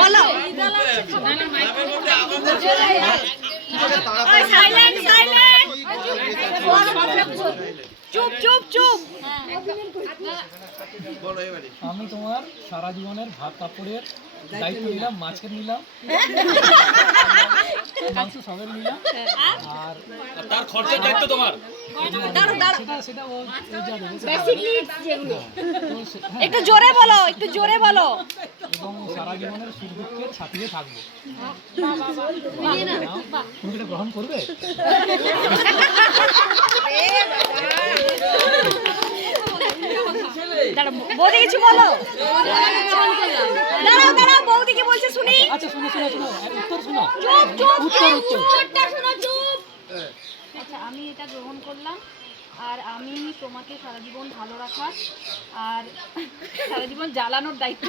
বলো silent silent চুপ চুপ চুপ। আমি তোমার সারা জীবনের ভাত কাপড়ের দায়িত্ব নিলাম, মাছের নিলাম, মাংস সবের নিলাম, আর তার খরচের দায়িত্ব তোমার। সেটা একটু জোরে বলো, একটু জোরে বলো। এবং সারা জীবনের সুখ দুঃখের সাথে থাকবো। তুমি এটা গ্রহণ করবে? বৌদি কিছু বলো। দাঁড়াও দাঁড়াও, বৌদি কি বলছে শুনি। আচ্ছা শুনো শুনো শুনো, উত্তর শোনো। চুপ চুপ উত্তর উত্তর উত্তরটা শোনো, চুপ। আচ্ছা, আমি এটা গ্রহণ করলাম, আর আমি তোমাকে সারা জীবন ভালো রাখার আর সারা জীবন জ্বালানোর দায়িত্ব